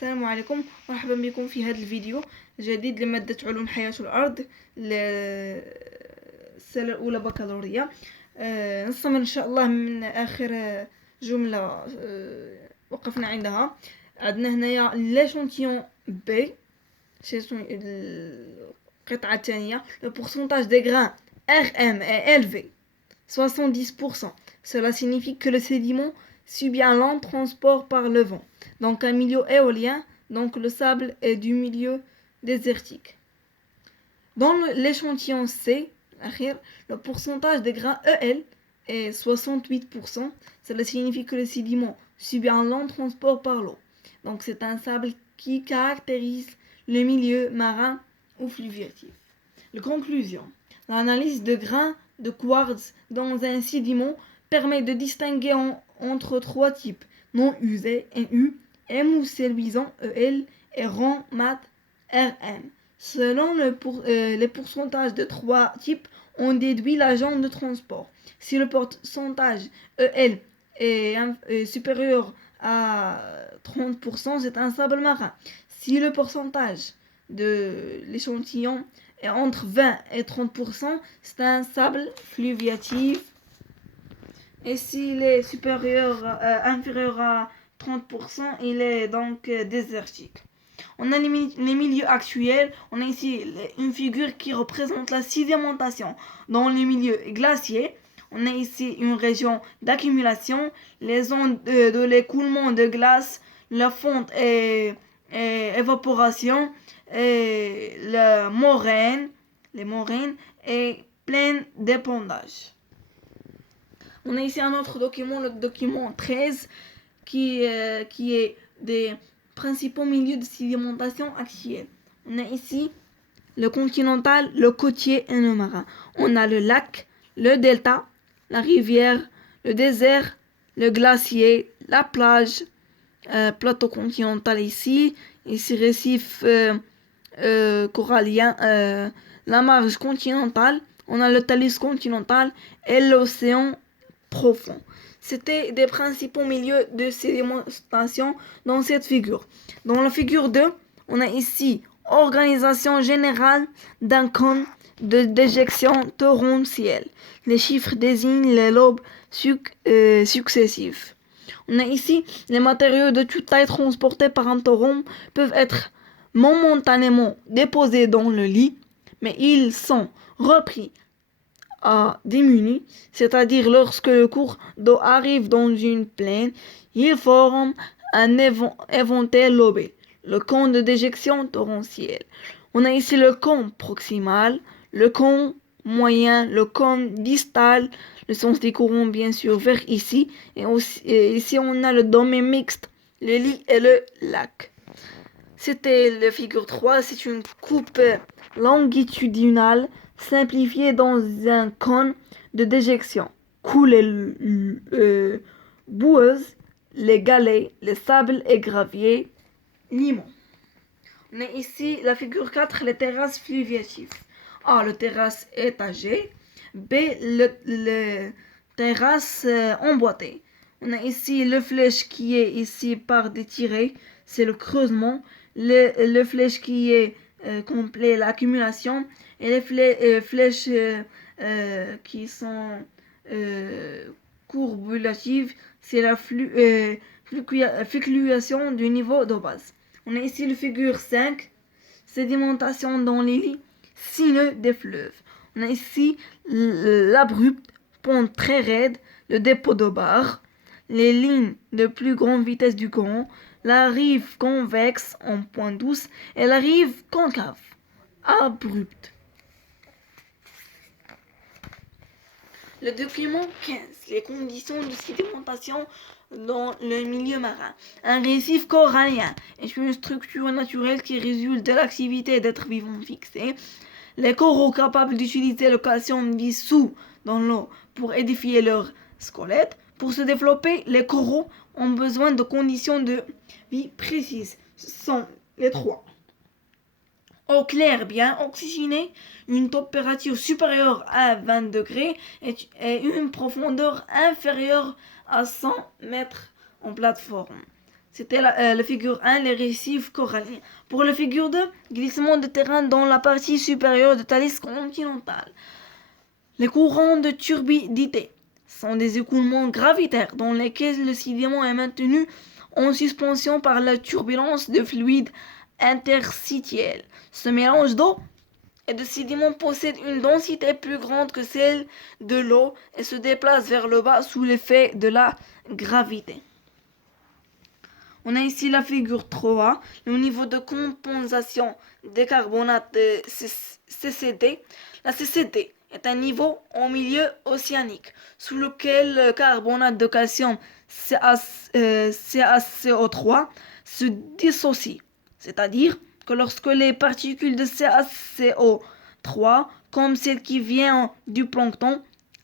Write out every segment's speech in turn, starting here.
السلام عليكم، مرحبا بكم في هذا الفيديو جديد لمادة علوم حياة الأرض السنة الأولى بكالوريا. نستمر إن شاء الله من آخر جملة وقفنا عندها. عندنا هنايا لاشونتيون بي، القطعة الثانية. Le pourcentage des grains RM est élevé, 70%. Cela signifie que le sédiment subit un lent transport par le vent. Donc un milieu éolien, donc le sable est du milieu désertique. Dans l'échantillon C, le pourcentage des grains EL est 68%. Cela signifie que le sédiment subit un lent transport par l'eau. Donc c'est un sable qui caractérise le milieu marin ou fluviatif. La conclusion. L'analyse de grains de quartz dans un sédiment permet de distinguer entre trois types: non usé, NU, émoussé luisant, EL, et rond mat, RM. Selon les pourcentages de trois types, on déduit l'agent de transport. Si le pourcentage EL est supérieur à 30%, c'est un sable marin. Si le pourcentage de l'échantillon est entre 20 et 30%, c'est un sable fluviatif. Et s'il est inférieur à 30%, il est donc désertique. On a les milieux actuels. On a ici une figure qui représente la sédimentation dans les milieux glaciers. On a ici une région d'accumulation, les zones de l'écoulement de glace, la fonte et évaporation, et les moraines et plaines d'épandage. On a ici un autre document, le document 13, qui est des principaux milieux de sédimentation actuels. On a ici le continental, le côtier et le marin. On a le lac, le delta, la rivière, le désert, le glacier, la plage, plateau continental ici récif corallien, la marge continentale. On a le talus continental et l'océan profond. C'était des principaux milieux de sédimentation dans cette figure. Dans la figure 2, on a ici organisation générale d'un cône de déjection torrentielle. Les chiffres désignent les lobes successifs. On a ici les matériaux de toute taille transportés par un torrent peuvent être momentanément déposés dans le lit, mais ils sont repris à diminuer, c'est-à-dire lorsque le cours d'eau arrive dans une plaine, il forme un éventail lobé, le cône de déjection torrentielle. On a ici le cône proximal, le cône moyen, le cône distal, le sens des courants bien sûr vers ici, et ici on a le domaine mixte, le lit et le lac. C'était la figure 3, c'est une coupe longitudinale simplifiée dans un cône de déjection. Coulées boueuses, les galets, les sables et graviers, limon. On a ici la figure 4, les terrasses fluviatives. A, le terrasse étagée. B, le terrasse emboîtée. On a ici le flèche qui est ici par des tirets, c'est le creusement. Le flèche qui est complet, l'accumulation, et les flèches qui sont courbulatives, c'est la fluctuation du niveau de base. On a ici le figure 5, sédimentation dans les lits sinueux des fleuves. On a ici l'abrupte, pente très raide, le dépôt de barre, les lignes de plus grande vitesse du courant, la rive convexe en point douce et la rive concave, abrupte. Le document 15, les conditions de sédimentation dans le milieu marin. Un récif corallien est une structure naturelle qui résulte de l'activité d'êtres vivants fixés. Les coraux capables d'utiliser le calcium dissous dans l'eau pour édifier leur squelette. Pour se développer, les coraux ont besoin de conditions de vie précises. Ce sont les trois: eau claire bien oxygénée, une température supérieure à 20 degrés et une profondeur inférieure à 100 mètres en plateforme. C'était la figure 1, les récifs coralliens. Pour la figure 2, glissement de terrain dans la partie supérieure de Thalys continental. Les courants de turbidité sont des écoulements gravitaires dans lesquels le sédiment est maintenu en suspension par la turbulence de fluides interstitiels. Ce mélange d'eau et de sédiments possède une densité plus grande que celle de l'eau et se déplace vers le bas sous l'effet de la gravité. On a ici la figure 3, le niveau de compensation des carbonates de CCD. La CCD est un niveau en milieu océanique sous lequel le carbonate de calcium CaCO3 se dissocie. C'est-à-dire que lorsque les particules de CaCO3, comme celle qui vient du plancton,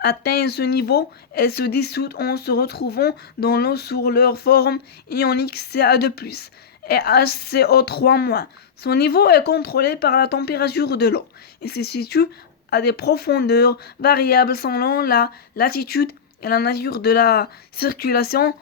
atteignent ce niveau, elles se dissout en se retrouvant dans l'eau sous leur forme ionique Ca2+, et HCO3-. Son niveau est contrôlé par la température de l'eau et se situe à des profondeurs variables selon la latitude et la nature de la circulation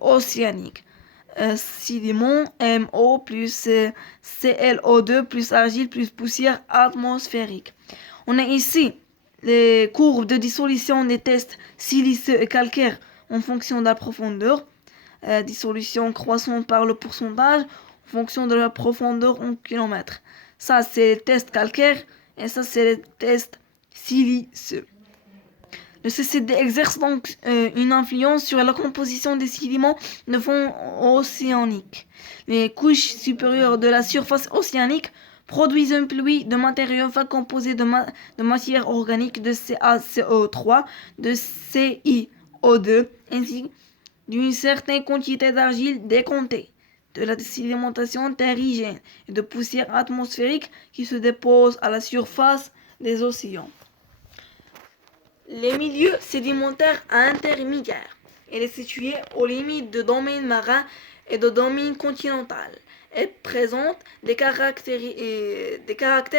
océanique. Sédiment MO plus ClO2 plus argile plus poussière atmosphérique. On a ici les courbes de dissolution des tests siliceux et calcaires en fonction de la profondeur. Dissolution croissante par le pourcentage en fonction de la profondeur en kilomètres. Ça, c'est les tests calcaires et ça, c'est les tests siliceux. Le CCD exerce donc une influence sur la composition des sédiments de fond océanique. Les couches supérieures de la surface océanique produisent une pluie de matériaux fins composés de matière organique, de CaCO3, de CiO2, ainsi d'une certaine quantité d'argile décomptée, de la sédimentation terrigène et de poussière atmosphérique qui se dépose à la surface des océans. Les milieux sédimentaires intermédiaires. Elle est située aux limites de domaine marin et de domaine continental. Elle présente des caractères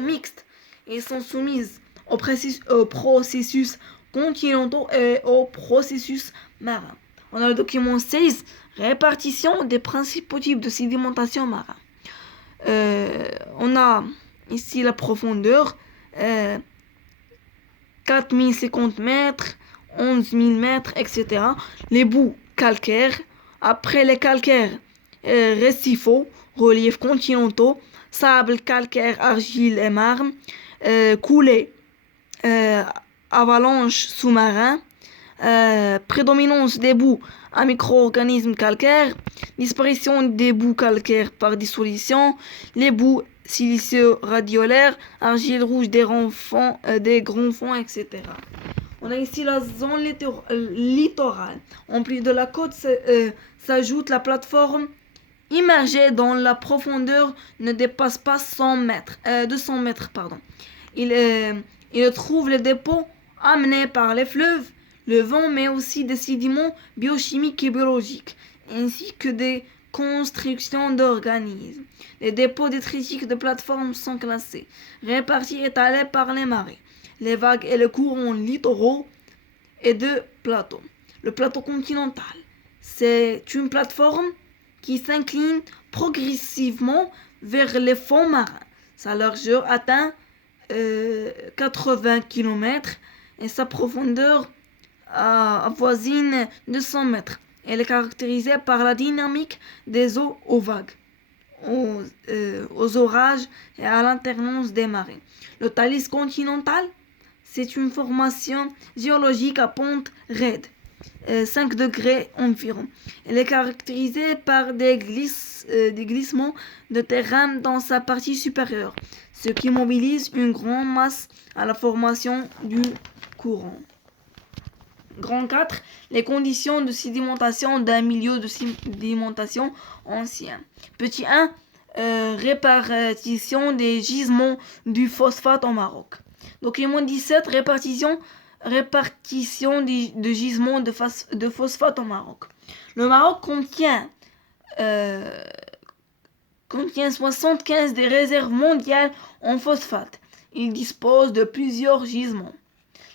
mixtes. Ils sont soumises aux processus continentaux et aux processus marins. On a le document 16, répartition des principaux types de sédimentation marin. On a ici la profondeur, 4050 mètres, 11 000 mètres, etc. Les bouts calcaires, après les calcaires récifaux, reliefs continentaux, sable, calcaire, argile et marne, coulées, avalanches sous-marins, prédominance des bouts à micro-organismes calcaires, disparition des bouts calcaires par dissolution, les bouts siliceux radiolaires, argile rouge des grands fonds, etc. On a ici la zone littorale. En plus de la côte s'ajoute la plateforme immergée dont la profondeur ne dépasse pas 200 mètres. Il trouve les dépôts amenés par les fleuves, le vent, mais aussi des sédiments biochimiques et biologiques, ainsi que des constructions d'organismes. Les dépôts détritiques de plateformes sont classés, répartis et étalés par les marées, les vagues et les courants littoraux et de plateaux. Le plateau continental, c'est une plateforme qui s'incline progressivement vers les fonds marins. Sa largeur atteint 80 km et sa profondeur avoisine 200 mètres. Elle est caractérisée par la dynamique des eaux aux vagues, aux orages et à l'alternance des marées. Le Thalys continental, c'est une formation géologique à pente raide, 5 degrés environ. Elle est caractérisée par des glissements de terrain dans sa partie supérieure, ce qui mobilise une grande masse à la formation du courant. Grand 4, les conditions de sédimentation d'un milieu de sédimentation ancien. Petit 1, répartition des gisements du phosphate au Maroc. Document 17, répartition de gisements de phosphate au Maroc. Le Maroc contient 75 des réserves mondiales en phosphate. Il dispose de plusieurs gisements.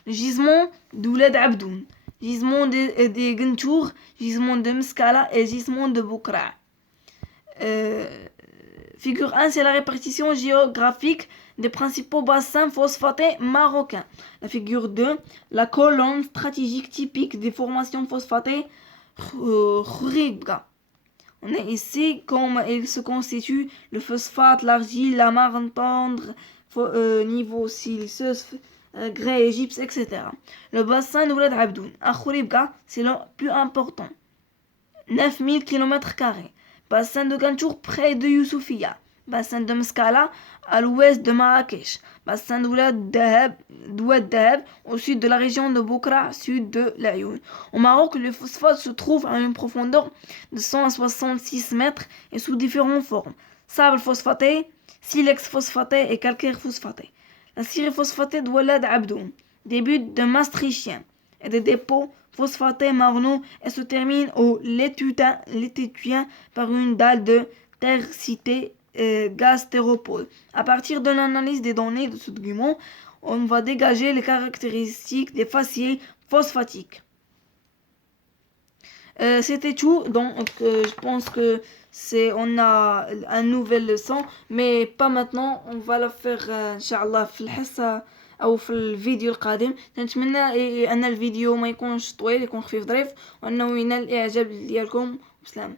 Le gisement d'Ouled Abdoun, gisement des Guntur, gisement de Mskala et gisement de Boukra. Figure 1, c'est la répartition géographique des principaux bassins phosphatés marocains. La figure 2, la colonne stratégique typique des formations phosphatées Khouribga. On est ici comment il se constitue le phosphate, l'argile, la marne tendre, niveau siliceuse, grès, gypse, etc. Le bassin de Ouled Abdoun, à Khouribga, c'est le plus important. 9000 km². Bassin de Gantour près de Youssoufia. Bassin de Mskala à l'ouest de Marrakech. Bassin de Oued Daheb au sud de la région de Boukra, sud de l'Ayoun. Au Maroc, le phosphate se trouve à une profondeur de 166 mètres et sous différentes formes. Sable phosphaté, silex phosphaté et calcaire phosphaté. La scierie phosphatée de Oued Abdoun débute de Maastrichtien et des dépôts phosphatés marnaux et se termine au Létutien par une dalle de tercité gastéropode. À partir de l'analyse des données de ce document, on va dégager les caractéristiques des faciès phosphatiques. C'était tout, donc je pense que on a un nouvel leçon, mais pas maintenant, on va la faire inchallah في الحصة او في الفيديو القادم. نتمنى ان الفيديو ما يكونش طويل، يكون خفيف ظريف، وانه ينال الاعجاب ديالكم. بسلام.